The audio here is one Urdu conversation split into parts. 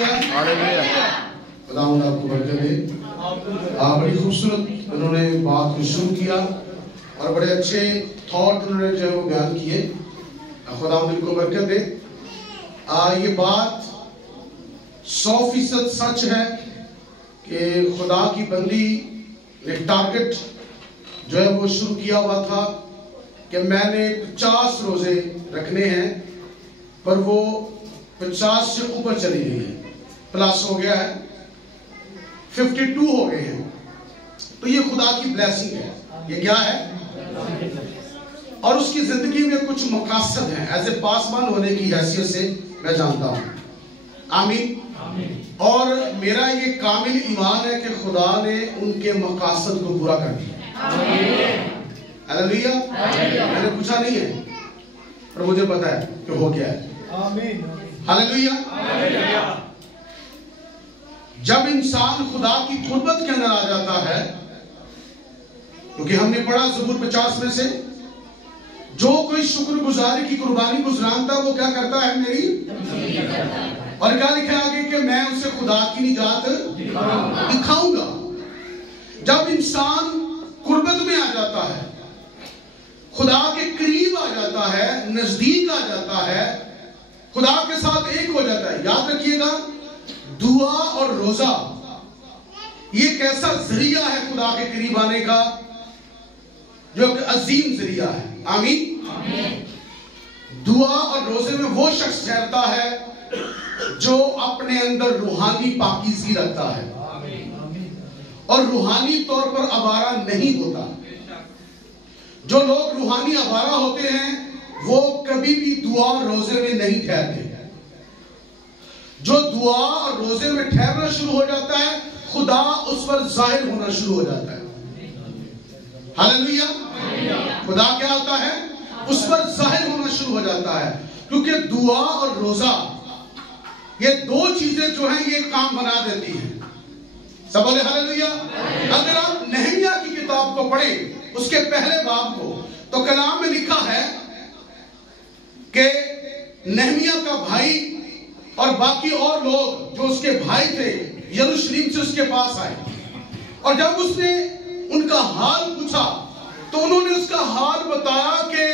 خدا آپ کو برکت دے. بڑی خوبصورت انہوں نے بات کو شروع کیا اور بڑے اچھے تھاٹ انہوں نے جو ہے وہ بیان کیے. خدا ان کو برکت دے. یہ بات 100% سچ ہے کہ خدا کی بندی نے ٹارگٹ جو ہے وہ شروع کیا ہوا تھا کہ میں نے 50 روزے رکھنے ہیں، پر وہ 50 سے اوپر چلی گئی ہے، پلس ہو گیا ہے، 52 ہو گئے ہیں. تو یہ خدا کی بلیسنگ ہے. یہ کیا ہے؟ اور اس کی زندگی میں کچھ مقاصد ہیں. ایز اے پاسبان ہونے کی حیثیت سے میں جانتا ہوں. آمین. اور میرا یہ کامل ایمان ہے کہ خدا نے ان کے مقاصد کو پورا کر دیا. ہلیلویا. میں نے پوچھا نہیں ہے، پر مجھے پتا ہے کہ ہو گیا ہے. ہلیلویا. جب انسان خدا کی قربت کے اندر آ جاتا ہے، کیونکہ ہم نے پڑھا زبور 50 میں سے، جو کوئی شکر گزاری کی قربانی گزرانتا وہ کیا کرتا ہے؟ میری. اور کیا لکھا آگے کہ میں اسے خدا کی نجات دکھاؤں گا. جب انسان قربت میں آ جاتا ہے، خدا کے قریب آ جاتا ہے، نزدیک آ جاتا ہے، خدا کے ساتھ ایک ہو جاتا ہے. یاد رکھیے گا، دعا اور روزہ یہ ایک ایسا ذریعہ ہے خدا کے قریب آنے کا جو ایک عظیم ذریعہ ہے. آمین. دعا اور روزے میں وہ شخص ٹھہرتا ہے جو اپنے اندر روحانی پاکیزگی رکھتا ہے اور روحانی طور پر آوارہ نہیں ہوتا. جو لوگ روحانی آوارہ ہوتے ہیں وہ کبھی بھی دعا اور روزے میں نہیں ٹھہرتے. جو دعا اور روزے میں ٹھہرنا شروع ہو جاتا ہے، خدا اس پر ظاہر ہونا شروع ہو جاتا ہے. ہلیلویا. خدا کیا ہوتا ہے؟ اس پر ظاہر ہونا شروع ہو جاتا ہے. کیونکہ دعا اور روزہ یہ دو چیزیں جو ہیں یہ کام بنا دیتی ہیں. سب بولے ہلیلویا. اگر آپ نہمیہ کی کتاب کو پڑھیں، اس کے پہلے باب کو، تو کلام میں لکھا ہے کہ نہمیہ کا بھائی اور باقی اور لوگ جو اس کے بھائی تھے یروشلم سے اس کے پاس آئے، اور جب اس نے ان کا حال پوچھا تو انہوں نے اس کا حال بتایا کہ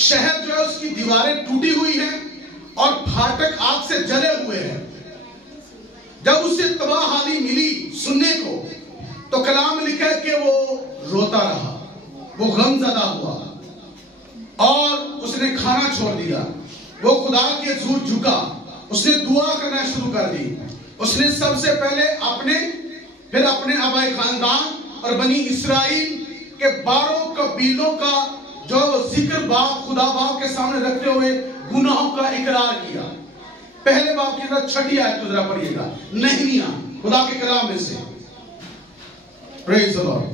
شہر جو ہے اس کی دیواریں ٹوٹی ہوئی ہیں اور پھاٹک آگ سے جلے ہوئے ہیں. جب اسے تباہ حالی ملی سننے کو تو کلام میں لکھا ہے کہ وہ روتا رہا، وہ غم زدہ ہوا اور اس نے کھانا چھوڑ دیا. وہ خدا کے حضور جھکا، اس نے دعا کرنا شروع کر دی. اس نے سب سے پہلے پھر اپنے آبائی خاندان اور بنی اسرائیل کے 12 قبیلوں کا جو ذکر خدا باپ کے سامنے رکھتے ہوئے گناہوں کا اقرار کیا. پہلے باپ کی طرح 6 آیت ذرا پڑھیے گا، نہمیہ خدا کے کلام میں سے. پریز دی لارڈ.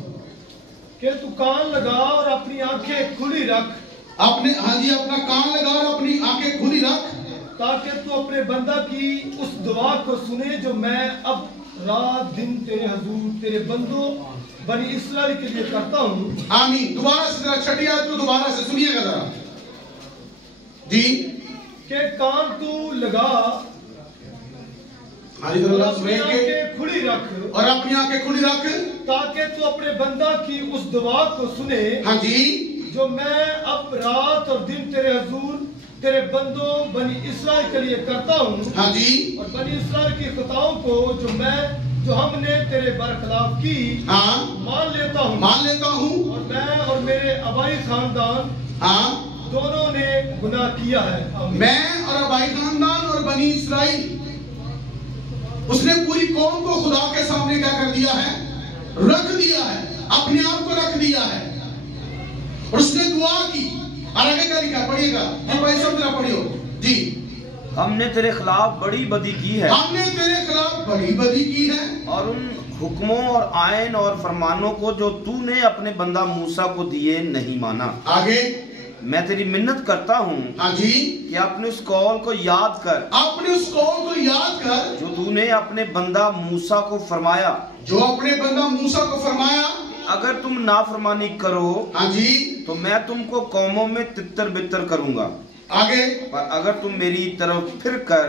کہ تو کان لگا اور اپنی آنکھیں کھلی رکھ. اپنا کان لگا اور اپنی آنکھیں کھلی رکھ، تاکہ تو اپنے بندہ کی اس دعا کو سنے جو میں اب رات دن تیرے حضور تیرے بندوں بنی اسرائیل کے لیے کرتا ہوں. آمین. دوبارہ سے ذرا 6 آیت کو دوبارہ سے سنیے گا ذرا. جی. کہ کان تو لگا اور اپنی آنکھیں کھلی رکھ، اور اپنی آنکھیں کھلی رکھ، تاکہ تو اپنے بندہ کی اس دعا کو سنے. ہاں جی. جو میں اب رات اور دن تیرے حضور تیرے بندوں بنی اسرائیل کے لیے کرتا ہوں. ہاں جی. اور بنی اسرائیل کی خطاؤں کو جو ہم نے تیرے برخلاف کی مان لیتا ہوں. اور میں اور میرے آبائی خاندان دونوں نے گناہ کیا ہے. میں اور آبائی خاندان اور بنی اسرائیل، اس نے پوری قوم کو خدا کے سامنے کیا کر دیا ہے؟ رکھ دیا ہے، اپنے آپ کو رکھ دیا ہے. اور اس نے دعا کی. اور آگے کیا لکھا پڑھیے گا. جی بھائی سب ذرا پڑھیو. جی. ہم نے تیرے خلاف بڑی بدی کی ہے. ہم نے تیرے خلاف بڑی بدی کی ہے. اور ان حکموں اور آئین اور فرمانوں کو جو تو نے اپنے بندہ موسیٰ کو دیے نہیں مانا. آگے. میں تیری منت کرتا ہوں. ہاں جی. کہ اپنے اس قول کو یاد کر. اپنے اس قول کو یاد کر جو تو نے اپنے بندہ موسیٰ کو فرمایا. جو اپنے بندہ موسیٰ کو فرمایا. اگر تم نافرمانی کرو ہاں جی تو میں تم کو قوموں میں تتر بتر کروں گا. آگے. پر اگر تم میری طرف پھر کر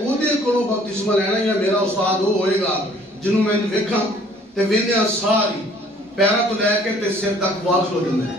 ਉਹਦੇ ਕੋਲੋਂ ਬਪਤਿਸਮਾ ਲੈਣਾ ਜਾਂ ਮੇਰਾ ਉਸਤਾਦ ਉਹ ਹੋਏਗਾ ਜਿਹਨੂੰ ਮੈਂ ਵੇਖਾਂ ਤੇ ਵੇਂਦਿਆਂ ਸਾਰੀ ਪੈਰਾਂ ਤੋਂ ਲੈ ਕੇ ਤੇ ਸਿਰ ਤੱਕ ਵਾਲ ਖਲੋ ਜਾਂਦੇ ਨੇ,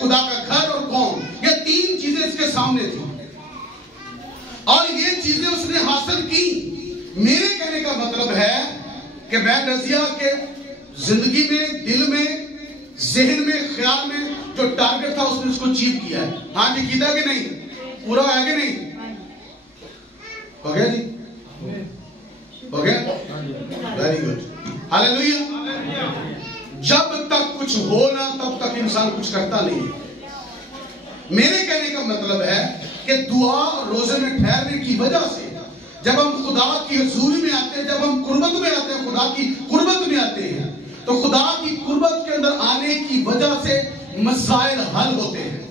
خدا کا گھر اور قوم، یہ تین چیزیں اس کے سامنے تھی اور یہ چیزیں اس نے حاصل کی۔ میرے کہنے کا مطلب ہے کہ میں رضیہ کے زندگی میں، دل میں، ذہن میں، خیال میں جو ٹارگٹ تھا اس نے اس کو اچیو کیا ہے۔ ہاں جی، کیتا کہ نہیں؟ پورا ہے کہ نہیں؟ ہو گیا جی؟ ہو گیا؟ Very good, hallelujah. جب تک کچھ ہو نہ تب تک انسان کچھ کرتا نہیں ہے۔ میرے کہنے کا مطلب ہے کہ دعا اور روزے میں ٹھہرنے کی وجہ سے جب ہم خدا کی حضوری میں آتے ہیں، جب ہم قربت میں آتے ہیں، خدا کی قربت میں آتے ہیں، تو خدا کی قربت کے اندر آنے کی وجہ سے مسائل حل ہوتے ہیں۔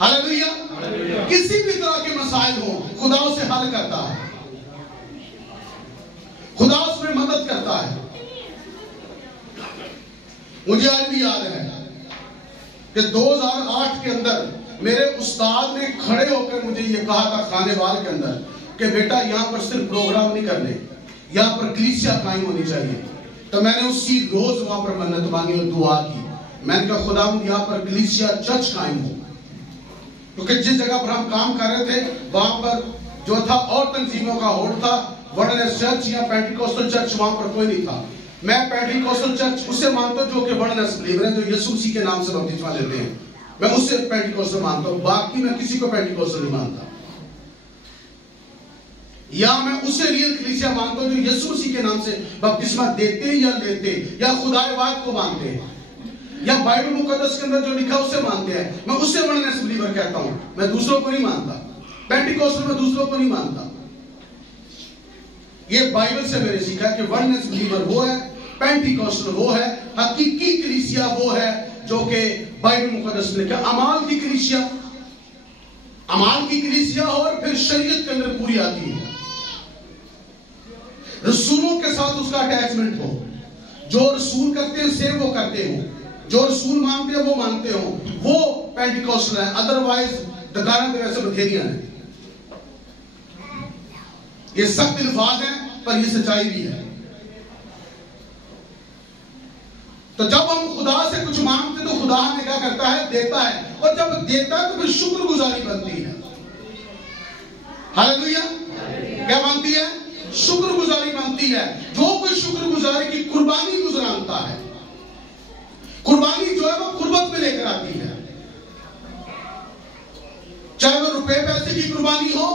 ہاللیلویہ۔ کسی بھی طرح کے مسائل ہوں، خدا اسے حل کرتا ہے، خدا اس میں مدد کرتا ہے۔ مجھے آج بھی یاد ہے کہ 2008 کے اندر میرے استاد نے کھڑے ہو کر مجھے یہ کہا تھا خانے وال کے اندر کہ بیٹا یہاں پر صرف پروگرام نہیں کرنے، یہاں پر کلیسیا قائم ہونی چاہیے۔ تو میں نے اسی روز وہاں پر منت مانگی اور دعا کی۔ میں نے کہا خداوند یہاں پر کلیسیا چرچ قائم ہو، کیونکہ جس جگہ پر ہم کام کر رہے تھے وہاں پر جو تھا اور تنظیموں کا ہول تھا، ورڈنس چرچ یا پینٹیکوسٹل چرچ وہاں پر کوئی نہیں تھا۔ میں پینٹیکوسٹل چرچ اسے مانتا ہوں جو کہ ورڈنس بلیور ہیں، جو یسوع مسیح کے نام سے بپتسمہ لیتے ہیں، میں اس سے پینٹیکوسٹل مانتا ہوں، باقی میں کسی کو پینٹیکوسٹل نہیں مانتا۔ یا میں اسے ریئل کلیسیا مانتا ہوں جو یسوع مسیح کے نام سے بپتسمہ دیتے یا لیتے یا خدا واحد کو مانتے ہیں، یا بائبل مقدس کے اندر جو لکھا اسے مانتے ہیں، میں اسے ورڈنس بلیور کہتا ہوں۔ میں دوسروں کو نہیں مانتا، پینٹیکوسٹل میں دوسروں کو نہیں مانتا۔ یہ بائبل سے میں نے سیکھا کہ ورڈنس بلیور وہ ہے، پینٹیکوسٹل وہ ہے، حقیقی کلیسیا وہ ہے جو کہ بائبل مقدس میں لکھا۔ امال کی کلیسیا، امال کی کلیسیا اور پھر شریعت کے اندر پوری آتی ہے، رسولوں کے ساتھ اس کا اٹیچمنٹ ہو، جو رسول کرتے ہیں سے وہ کرتے ہوں، جو رسول مانتے ہیں وہ مانتے ہوں، وہ پینٹیکوسٹل ہے، ادروائز دکانہ دے ویسے بتھیریاں ہیں۔ یہ سخت الفاظ ہیں پر یہ سچائی بھی ہے۔ تو جب ہم خدا سے کچھ مانگتے تو خدا ہمیں کیا کرتا ہے؟ دیتا ہے، اور جب دیتا ہے تو پھر شکر گزاری بنتی ہے۔ ہاللیلویہ۔ کیا بنتی ہے؟ شکر گزاری بنتی ہے۔ جو کوئی شکر گزاری کی قربانی گزرانتا ہے، قربانی جو ہے وہ قربت میں لے کر آتی ہے، چاہے وہ روپے پیسے کی قربانی ہو،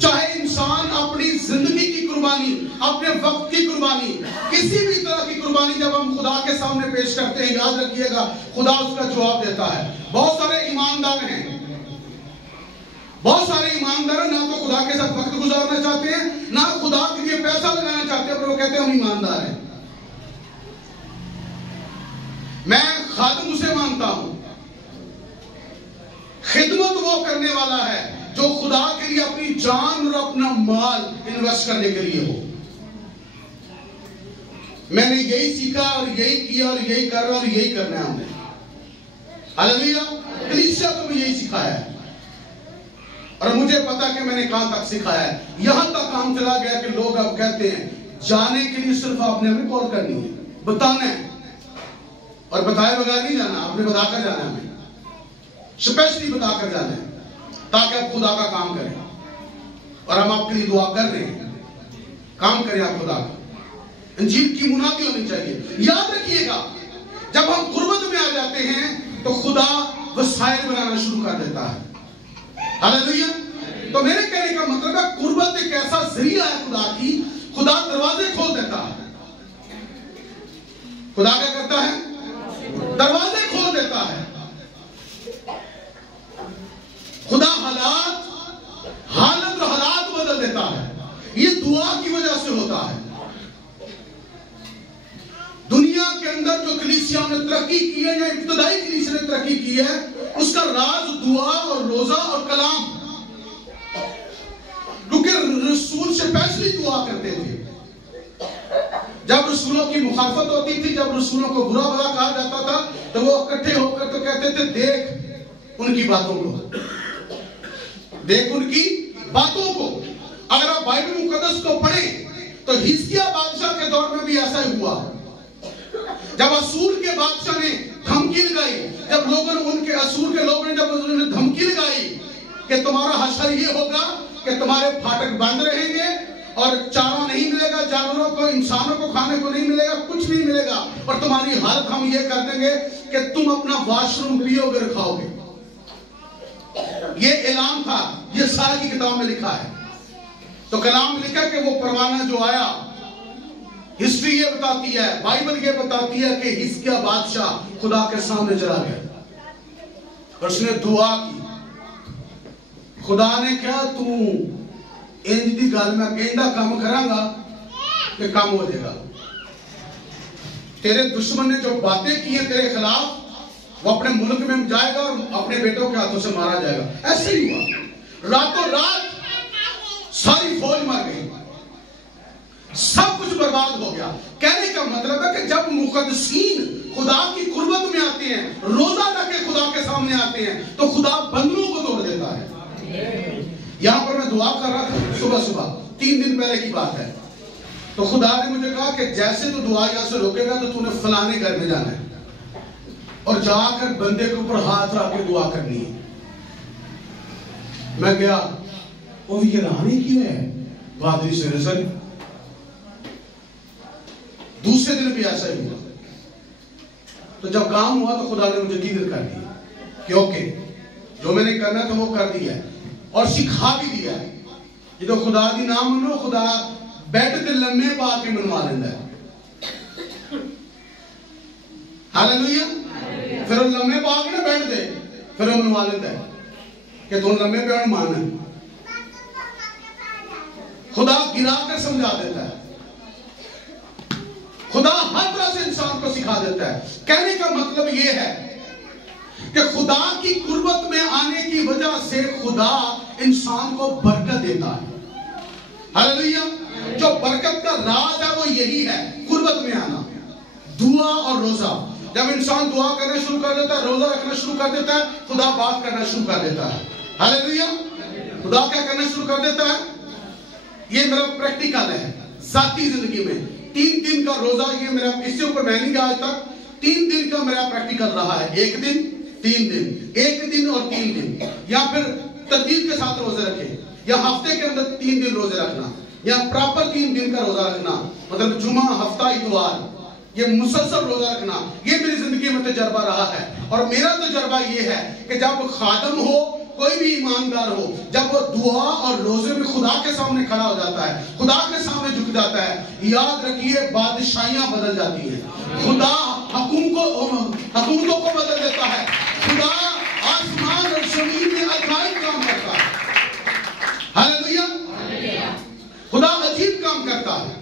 چاہے انسان اپنی زندگی کی قربانی، اپنے وقت کی قربانی، کسی بھی طرح کی قربانی جب ہم خدا کے سامنے پیش کرتے ہیں، یاد رکھیے گا خدا اس کا جواب دیتا ہے۔ بہت سارے ایماندار ہیں، بہت سارے ایماندار نہ تو خدا کے ساتھ وقت گزارنا چاہتے ہیں، نہ خدا کے لیے پیسہ لگانا چاہتے ہیں، پر وہ کہتے ہیں ہم ایماندار ہیں۔ میں خادم اسے مانتا ہوں، خدمت وہ کرنے والا ہے جو خدا کے لیے اپنی جان اور اپنا مال انویسٹ کرنے کے لیے ہو۔ میں نے یہی سیکھا اور یہی کیا اور یہی کر رہا اور یہی کرنا ہے ہم نے۔ ہاللیلویہ۔ کلیسیا کو بھی یہی سکھایا ہے، اور مجھے پتا کہ میں نے کہاں تک سکھایا ہے۔ یہاں تک کام چلا گیا کہ لوگ اب کہتے ہیں جانے کے لیے صرف آپ نے ہمیں کال کرنی ہے، بتانا ہے، اور بتائے بغیر نہیں جانا، آپ نے بتا کر جانا ہے، ہمیں اسپیشلی بتا کر جانا ہے تاکہ آپ خدا کا کام کریں، اور ہم آپ کے لیے دعا کر رہے ہیں، کام کریں آپ خدا کا۔ انجیل کی منادی ہونی چاہیے۔ یاد رکھیے گا جب ہم قربت میں آ جاتے ہیں تو خدا وسائل بنانا شروع کر دیتا ہے۔ ہاللیلویہ۔ تو میرے کہنے کا مطلب ہے قربت ایک ایسا ذریعہ ہے خدا کی، خدا دروازے کھول دیتا ہے۔ خدا کیا کرتا ہے؟ دروازے کھول دیتا ہے۔ خدا حالت اور حالات بدل دیتا ہے۔ یہ دعا کی وجہ سے ہوتا ہے۔ دنیا کے اندر جو کلیسیاں نے ترقی کی ہے یا ابتدائی کلیسیا نے ترقی کی ہے، اس کا راز دعا اور روزہ اور کلام، کیونکہ رسول سے اسپیشلی دعا کرتے تھے۔ جب رسولوں کی مخالفت ہوتی تھی، جب رسولوں کو برا بھلا کہا جاتا تھا، تو وہ اکٹھے ہو کر تو کہتے تھے دیکھ ان کی باتوں کو، دیکھ ان کی باتوں کو۔ اگر آپ بائبل مقدس کو پڑھیں تو حزقیہ بادشاہ کے دور میں بھی ایسا ہی ہوا۔ جب اسور کے بادشاہ نے دھمکی لگائی. جب لوگوں نے ان کے اسور کے لوگوں نے جب انہوں نے دھمکی لگائی کہ تمہارا حشر یہ ہوگا کہ تمہارے پھاٹک بند رہیں گے اور چارہ نہیں ملے گا، جانوروں کو انسانوں کو کھانے کو نہیں ملے گا، کچھ نہیں ملے گا، اور تمہاری حالت ہم یہ کر دیں گے کہ تم اپنا واش روم پیو گے اور کھاؤ گے. یہ اعلان تھا، یہ سارا کی کتاب میں لکھا ہے. تو کلام میں لکھا کہ وہ پروانہ جو آیا، ہسٹری یہ بتاتی ہے، بائبل یہ بتاتی ہے کہ حزقیہ بادشاہ خدا کے سامنے چلا گیا اور اس نے دعا کی. خدا نے کہا تو انج دی گل میں کہندا کام کراں گا کہ کام ہو جائے گا. تیرے دشمن نے جو باتیں کی ہیں تیرے خلاف، وہ اپنے ملک میں جائے گا اور اپنے بیٹوں کے ہاتھوں سے مارا جائے گا. ایسے ہی ہوا، راتوں رات ساری فوج مر گئی، سب کچھ برباد ہو گیا. کہنے کا مطلب ہے کہ جب مقدسین خدا کی قربت میں آتے ہیں، روزہ رکھ کے خدا کے سامنے آتے ہیں، تو خدا بندوں کو توڑ دیتا ہے. یہاں پر میں دعا کر رہا تھا صبح صبح، 3 دن پہلے کی بات ہے. تو خدا نے مجھے کہا کہ جیسے تو دعا یہاں سے روکے گا تو نے فلانے گھر میں جانا ہے اور جا کر بندے کے اوپر ہاتھ رکھ کے دعا کرنی ہے. میں گیا، وہ یہ رہانی کیوں ہے بادری سے رسل. دوسرے دن بھی ایسا ہی ہوا. تو جب کام ہوا تو خدا نے مجھے کلیئر کر دیا کہ اوکے جو میں نے کرنا تھا وہ کر دیا ہے اور سکھا بھی دیا ہے. یہ تو خدا دی نام منو، خدا بیٹھ تے لمے پا کے منوا لیندا ہے. ہاللویا. پھر وہ لمے پا کے نہ بیٹھ دے، پھر وہ منوا لیندا ہے کہ تو لمے پہ مان ہے. خدا گرا کر سمجھا دیتا ہے. خدا ہر طرح سے انسان کو سکھا دیتا ہے. کہنے کا مطلب یہ ہے کہ خدا کی قربت میں آنے کی وجہ سے خدا انسان کو برکت دیتا ہے. ہاللویا. جو برکت کا راز ہے وہ یہی ہے، قربت میں آنا، دعا اور روزہ. جب انسان دعا کرنا شروع کر دیتا ہے، روزہ رکھنا شروع کر دیتا ہے، خدا بات کرنا شروع کر دیتا ہے. ہاللویا. خدا کیا کرنا شروع کر دیتا ہے. یہ میرا پریکٹیکل ہے ذاتی زندگی میں. 3 دن کا روزہ، یہ میرا اس سے اوپر میں نہیں گیا آج تک. 3 دن کا میرا پریکٹیکل رہا ہے. 1 دن 3 دن، 1 دن اور 3 دن، یا پھر ترتیب کے ساتھ روزے رکھے، یا ہفتے کے اندر 3 دن روزے رکھنا، یا پراپر 3 دن کا روزہ رکھنا، مطلب جمعہ، ہفتہ، اتوار، یہ مسلسل روزہ رکھنا. یہ میری زندگی میں تجربہ رہا ہے. اور میرا تجربہ یہ ہے کہ جب خادم ہو، کوئی بھی ایماندار ہو، جب وہ دعا اور روزے میں خدا کے سامنے کھڑا ہو جاتا ہے، خدا کے سامنے جھک جاتا ہے، یاد رکھیے بادشاہیاں بدل جاتی ہیں. خدا حکومتوں کو بدل دیتا ہے. خدا آسمان اور زمین میں عجائب کام کرتا ہے. ہاللویا. خدا عجیب کام کرتا ہے.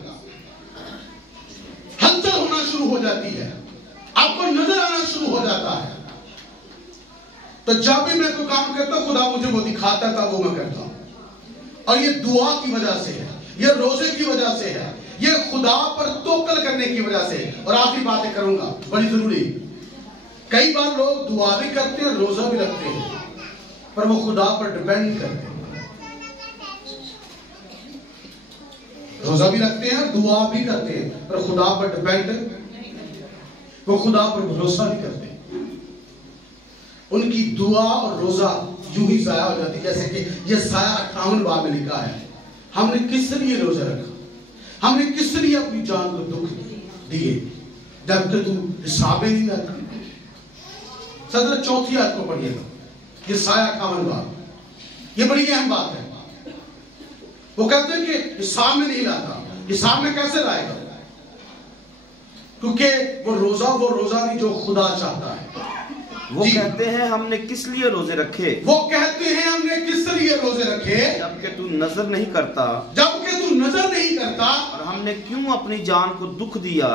ہلچل ہونا شروع ہو جاتی ہے، آپ کو نظر آنا شروع ہو جاتا ہے. تو جب بھی میں کوئی کام کرتا ہوں، خدا مجھے وہ دکھاتا تھا، وہ میں کرتا ہوں. اور یہ دعا کی وجہ سے ہے، یہ روزے کی وجہ سے ہے، یہ خدا پر توکل کرنے کی وجہ سے. اور آخری باتیں کروں گا بڑی ضروری. کئی بار لوگ دعا بھی کرتے ہیں، روزہ بھی رکھتے ہیں، پر وہ خدا پر ڈیپینڈ نہیں کرتے. روزہ بھی رکھتے ہیں، دعا بھی کرتے ہیں، پر خدا پر ڈیپینڈ، وہ خدا پر بھروسہ نہیں کرتے. ان کی دعا اور روزہ یوں ہی ضائع ہو جاتی. جیسے کہ یہ سایہ 58 باب میں لکھا ہے، ہم نے کس طریقے روزہ رکھا، ہم نے کس طریقے اپنی جان کو دکھ دیے جبکہ تو حساب نہیں لاتا. صدر 4 آیت کو پڑھیے گا، یہ سایہ 58 باب، یہ بڑی اہم بات ہے. وہ کہتے ہیں کہ حساب میں نہیں لاتا. حساب میں کیسے لائے گا؟ کیونکہ وہ روزہ نہیں جو خدا چاہتا ہے. وہ کہتے ہیں ہم نے کس لیے روزے رکھے، وہ کہتے ہیں ہم نے کس لیے روزے رکھے، جبکہ تو نظر نہیں کرتا، جبکہ تو نظر نہیں کرتا، اور ہم نے کیوں اپنی جان کو دکھ دیا،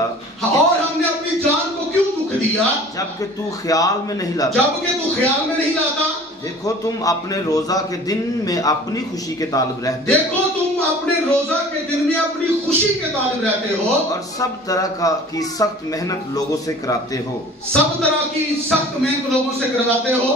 اور ہم نے اپنی جان کو کیوں دکھ دیا، جبکہ تو خیال میں نہیں لاتا، جبکہ تو خیال میں نہیں لاتا. دیکھو تم اپنے روزہ کے دن میں اپنی خوشی کے طالب رہتے، دیکھو تم اپنے روزہ کے دن میں اپنی خوشی کے طالب رہتے ہو، اور سب طرح کی سخت محنت لوگوں سے کراتے ہو. سب طرح کی سخت محنت لوگوں سے کرواتے ہو.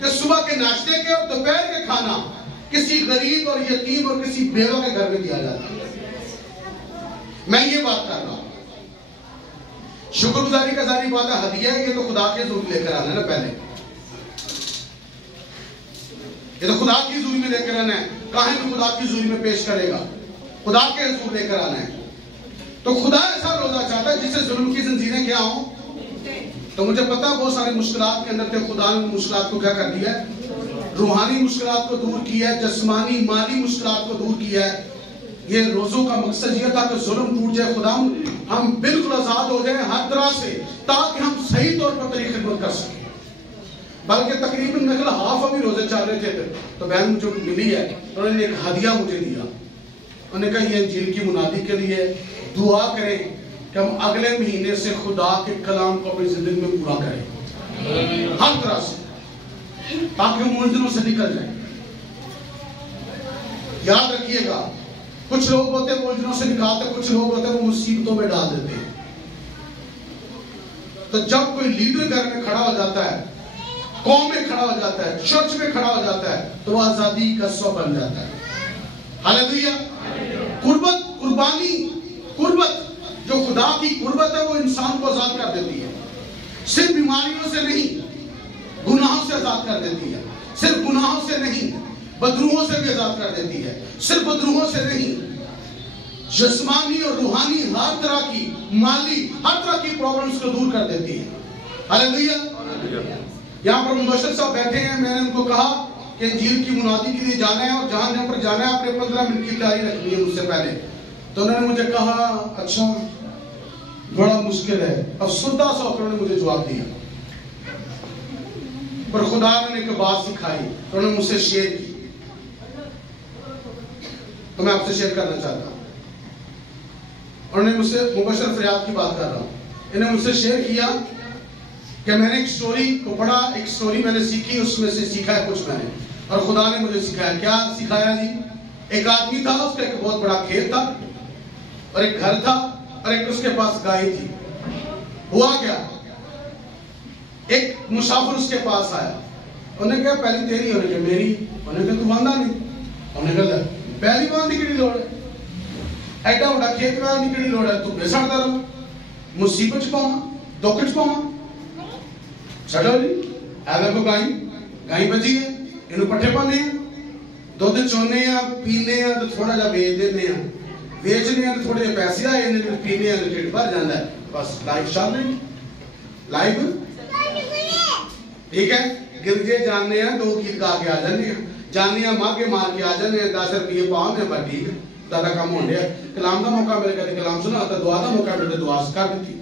کہ صبح کے ناشتے کے اور دوپہر کے کھانا کسی غریب اور یتیم اور کسی بیوہ کے گھر میں دیا جاتا ہے. میں یہ بات کر رہا ہوں. شکر گزاری کا ظاہری بات ہے ہدیہ ہے, یہ تو خدا کے حضور لے کر آنا ہے نا. پہلے یہ تو خدا کی حضوری میں لے کر آنا ہے. کہاں بھی خدا کی حضوری میں پیش کرے گا, خدا کے حضور لے کر آنا ہے. تو خدا ایسا روزہ چاہتا ہے جس سے ظلم کی زنجیریں کیا ہوں. تو مجھے پتا بہت سارے مشکلات کے اندر تھے, خدا نے مشکلات کو کیا کر دیا ہے, روحانی مشکلات کو دور کیا ہے, جسمانی مالی مشکلات کو دور کیا ہے. یہ روزوں کا مقصد یہ تھا کہ ظلم ٹوٹ جائے, خدا ہم بالکل آزاد ہو جائیں ہر طرح سے, تاکہ ہم صحیح طور پر تیری خدمت کر سکیں. بلکہ تقریباً میرے خیال ہاف ابھی روزے چل رہے تھے تو بہن مجھے ملی ہے, انہوں نے ایک ہدیہ مجھے دیا. انہوں نے کہا یہ انجیل کی منادی کے لیے دعا کریں کہ ہم اگلے مہینے سے خدا کے کلام کو اپنی زندگی میں پورا کریں ہر طرح سے, تاکہ ہم منزلوں سے نکل جائیں. یاد رکھیے گا, کچھ لوگ ہوتے ہیں منزلوں سے نکالتے, کچھ لوگ ہوتے ہیں وہ مصیبتوں میں ڈال دیتے ہیں. تو جب کوئی لیڈر گھر میں کھڑا ہو جاتا ہے, قوم میں کھڑا ہو جاتا ہے, چرچ میں کھڑا ہو جاتا ہے, تو وہ آزادی کا سو بن جاتا ہے. ہاللیلویا. قربت, قربانی, قربت جو خدا کی قربت ہے وہ انسان کو آزاد کر دیتی ہے. صرف بیماریوں سے نہیں, گناہوں سے آزاد کر دیتی ہے. صرف گناہوں سے نہیں, بدروہوں سے بھی آزاد کر دیتی ہے. صرف بدروہوں سے نہیں, جسمانی اور روحانی ہر طرح کی, مالی ہر طرح کی پرابلمز کو دور کر دیتی ہے. ہاللیلویا. یہاں پر مبشر صاحب بیٹھے ہیں, میں نے ان کو کہا کہ انجیل کی منادی کے لیے جانا ہے اور جہاں پر جانا ہے آپ نے 15 منٹ کی تیاری رکھنی ہے مجھ سے پہلے. تو انہوں نے مجھے کہا اچھا بڑا مشکل ہے. افسردہ سا انہوں نے مجھے جواب دیا, پر خدا نے ایک بات سکھائی, انہوں نے مجھ سے شیئر کی, تو میں آپ سے شیئر کرنا چاہتا ہوں. انہوں نے مجھ سے, مبشر فریاد کی بات کر رہا ہوں, انہوں نے مجھ سے شیئر کیا کہ میں نے ایک سٹوری کو پڑھا, ایک سٹوری میں نے سیکھی, اس میں سے سیکھا ہے کچھ میں نے, اور خدا نے مجھے سکھایا. کیا سکھایا جی؟ ایک آدمی تھا, اس کا ایک بہت بڑا کھیت تھا اور ایک گھر تھا اور ایک اس کے پاس گائے تھی. ہوا کیا, ایک مسافر اس کے پاس آیا, انہوں نے کہا پہلی تیری, انہوں نے کہا میری. انہوں نے کہا تو باندھا نہیں. انہوں نے کہا پہلی باندھی کیڑی لوڑ ہے, ایڈا بڑا کھیت باندھی کیڑی لوڑ ہے, تو بے سڑتا رہو, مصیبت چ پاواں, دکھ چ پاواں. چھڑو جی, ایویں کو گائیں بجی ہے, انہوں پٹھے پانے ہیں, دودھ چونے ہیں, پینے ہیں, تو تھوڑا جا بیچ دینے ہیں, بیچنے ہیں تو تھوڑے پیسے آئے, پینے ہیں تو ٹھیک بھر جاتا ہے. بس لائف چل رہی, لائف ٹھیک ہے. گرجے جاننے ہیں, 2 گیت گا کے آ جانے ہیں, جاننے ہیں ماں کے مار کے آ جانے ہیں, 10 روپیے پاؤں ہیں, پر ٹھیک ہے دادا کام ہو رہا ہے. کلام کا موقع ملے گا تو کلام سنا, تو دعا کا موقع ملے تو دعا کر دیتی,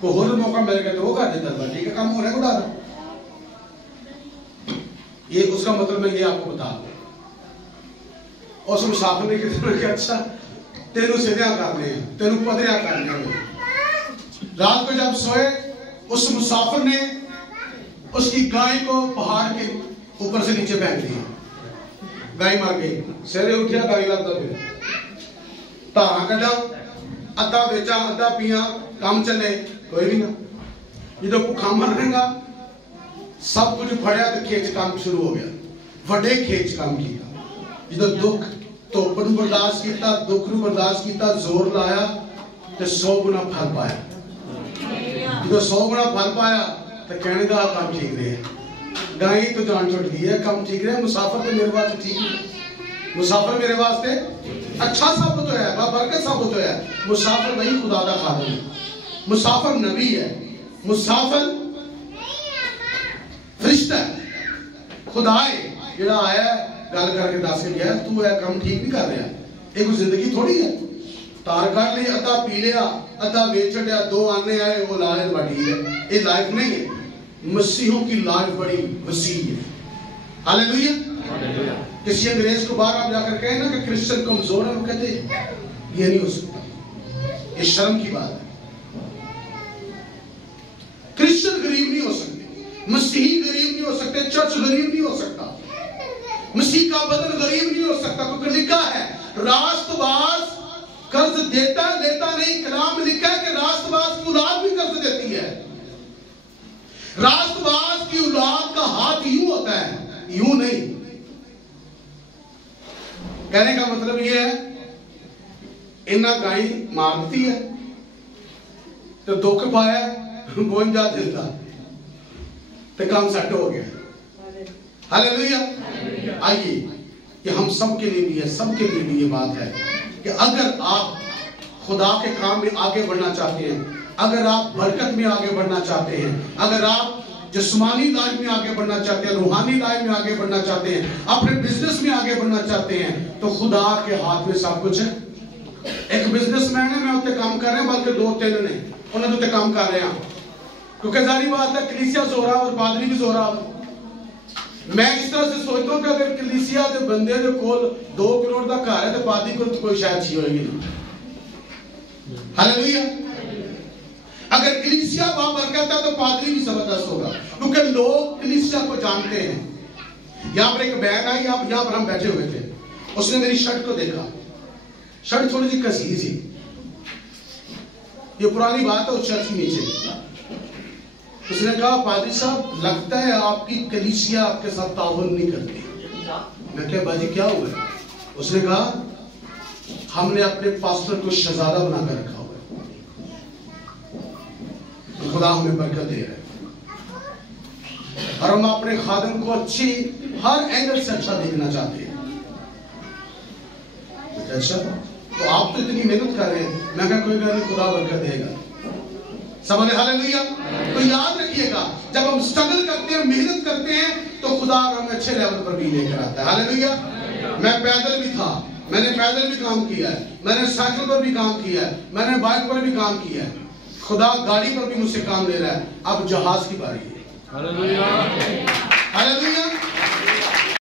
کوئی اور موقع ملے گا تو وہ کر دیتا تھا. ٹھیک ہے, کام ہو رہا ہے خدا کا. یہ اس کا مطلب میں یہ آپ کو بتا دوں. اس مسافر نے کہا کہ اچھا تینوں سیدھیاں کرنے ہیں, تینوں پدریاں کرنے ہیں. رات کو جب سوئے, اس مسافر نے اس کی گائے کو پہاڑ کے اوپر سے نیچے پھینک دیا, گائے مر گئی. سیرے اٹھیا, گائے لگتا پھر تارا کڈا, ادھا بیچا ادھا پیا, کام چلے کوئی بھی نہ. جدو بھوکا مرنے گا سب کچھ پھڑیا تو کھیچ کام شروع ہو گیا, وڈے کھیچ کام کیا. جدو دکھ توپ نو برداشت کیتا, دکھ نو برداشت کیتا, زور لایا تو 100 گنا پھل پایا. جدو 100 گنا پھل پایا تو کہنے کا کام ٹھیک رہے, گائیں تو جان چھوٹ گئی ہے, کام ٹھیک رہے. مسافر تو میرے واسطے ٹھیک ہے, مسافر میرے واسطے اچھا ثابت ہویا ہے, برکت ثابت ہویا ہے. مسافر وہی خدا دا خادم ہے, مسافر نبی ہے, مسافر فرشتہ ہے, خدا ہے جڑا آیا ہے گل کر کے دس کے گیا تو ہے کام ٹھیک نہیں کر رہا. یہ کوئی زندگی تھوڑی ہے, تار کٹ لی, ادھا پی لیا, ادھا بیچ چھڈیا, 2 آنے آئے, وہ لائف بڑی ہے. یہ لائف نہیں ہے, مسیحوں کی لائف بڑی وسیع ہے. ہاللیلویا. کسی انگریز کو باہر آپ جا کر کہیں نا کہ کرسچن کمزور ہے, وہ کہتے یہ نہیں ہو سکتا, یہ شرم کی بات ہے. کرسچن غریب نہیں ہو سکتے, مسیحی غریب نہیں ہو سکتے, چرچ غریب نہیں ہو سکتا, مسیح کا بدن غریب نہیں ہو سکتا. کیونکہ لکھا ہے راست باز قرض دیتا لیتا نہیں. کلام لکھا ہے کہ راست باز کی اولاد بھی قرض دیتی ہے. راست باز کی اولاد کا ہاتھ یوں ہوتا ہے, یوں نہیں. کہنے کا مطلب یہ ہے انہاں گائی مارتی ہے تو دکھ پایا گونجا دلتا تو کام سیٹ ہو گیا. ہاللیلویا. آئیے کہ ہم سب کے لیے بھی ہے, سب کے لیے بھی یہ بات ہے کہ اگر آپ خدا کے کام میں آگے بڑھنا چاہتے ہیں, اگر آپ برکت میں آگے بڑھنا چاہتے ہیں, اگر آپ جسمانی لائف میں آگے بڑھنا چاہتے ہیں, روحانی لائف میں آگے بڑھنا چاہتے ہیں, اپنے بزنس میں آگے بڑھنا چاہتے ہیں, تو خدا کے ہاتھ میں سب کچھ ہے. ایک بزنس مین ہے, میں اتنے کام کر رہے ہیں, بلکہ 2-3 نے انہوں نے اتنے کام کر رہے ہیں, کیونکہ ظاہری بات ہے کلیسیا زورا اور پادری بھی زورا. میں اس طرح سے سوچتا ہوں کہ اگر کلیسیا دے بندے دے کول 2 کروڑ دا گھر ہے تو پادری کو کوئی شاید چیز ہوئے گی نہیں. ہاللیلویا. اگر کلیسیا بابرکت ہے تو پادری بھی زبردست ہوگا, کیونکہ لوگ کلیسیا کو جانتے ہیں. یہاں پر ایک بہن آئی, یہاں پر ہم بیٹھے ہوئے تھے, اس نے میری شرٹ کو دیکھا, شرٹ تھوڑی سی کسی سی, یہ پرانی بات ہے, اس شرٹ کے نیچے اس نے کہا پادری صاحب لگتا ہے آپ کی کلیسیا آپ کے ساتھ تعاون نہیں کرتی. میں کہا باجی کیا ہوا ہے؟ اس نے کہا ہم نے اپنے پاسٹر کو شہزادہ بنا کر رکھا ہوا ہے, خدا ہمیں برکت دے رہا ہے, اور ہم اپنے خادم کو اچھی ہر اینگل سے اچھا دیکھنا چاہتے ہیں. اچھا تو آپ تو اتنی محنت کر رہے ہیں. میں کہا کوئی گل نہیں, خدا برکت دے گا. سمجھے؟ ہاللیلویا. تو یاد رکھیے گا جب ہم سٹرگل کرتے ہیں, محنت کرتے ہیں, تو خدا ہمیں اچھے لیول پر بھی لے کر آتا ہے. ہاللیلویا. میں پیدل بھی تھا, میں نے پیدل بھی کام کیا ہے, میں نے سائیکل پر بھی کام کیا ہے, میں نے بائک پر بھی کام کیا ہے. خدا گاڑی پر بھی مجھ سے کام لے رہا ہے. اب جہاز کی باری ہے. ہاللیلویا. ہاللیلویا.